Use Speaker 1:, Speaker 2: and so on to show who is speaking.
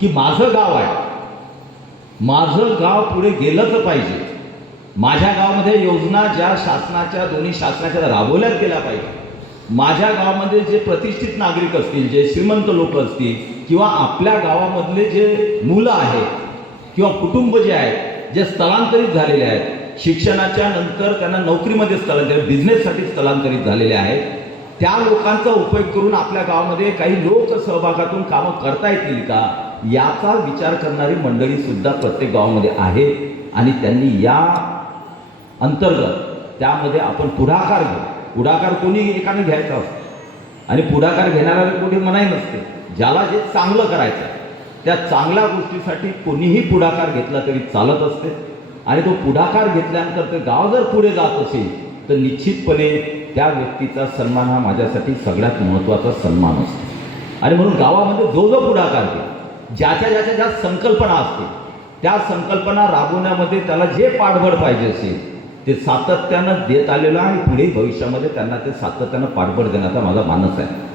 Speaker 1: की माझं गाव आहे. माझं गाव पुढे गेलंच पाहिजे. माझ्या गावामध्ये योजना ज्या शासनाच्या दोन्ही शासनाच्या राबवल्याच गेल्या पाहिजे. माझ्या गावामध्ये जे प्रतिष्ठित नागरिक असतील जे श्रीमंत लोक असतील किंवा आपल्या गावामधले जे मुलं आहेत किंवा कुटुंब जे आहेत जे स्थलांतरित झालेले आहेत शिक्षणाच्या नंतर त्यांना नोकरीमध्ये स्थलांतरित बिझनेससाठी स्थलांतरित झालेले आहेत त्या लोकांचा उपयोग करून आपल्या गावामध्ये काही लोक सहभागातून कामं करता येतील का? याचा विचार करणारी मंडळी सुद्धा प्रत्येक गावामध्ये आहे आणि त्यांनी या अंतर्गत त्यामध्ये आपण पुढाकार घेऊ. पुढाकार कोणी एकाने घ्यायचा असतो? आणि पुढाकार घेणाऱ्याला कोणी मनाई नसते. ज्याला जे चांगलं करायचं आहे त्या चांगल्या गोष्टीसाठी कोणीही पुढाकार घेतला तरी चालत असते. आणि तो पुढाकार घेतल्यानंतर ते गाव जर पुढे जात असेल तर निश्चितपणे त्या व्यक्तीचा सन्मान हा माझ्यासाठी सगळ्यात महत्त्वाचा सन्मान असतो. आणि म्हणून गावामध्ये जो जो पुढाकार घेईल ज्याच्या ज्याच्या ज्या संकल्पना असतील त्या संकल्पना राबवण्यामध्ये त्याला जे पाठबळ पाहिजे असेल ते सातत्यानं देत आलेलं आहे आणि पुढे भविष्यामध्ये त्यांना ते सातत्यानं पाठबळ देण्याचा माझा मानस आहे.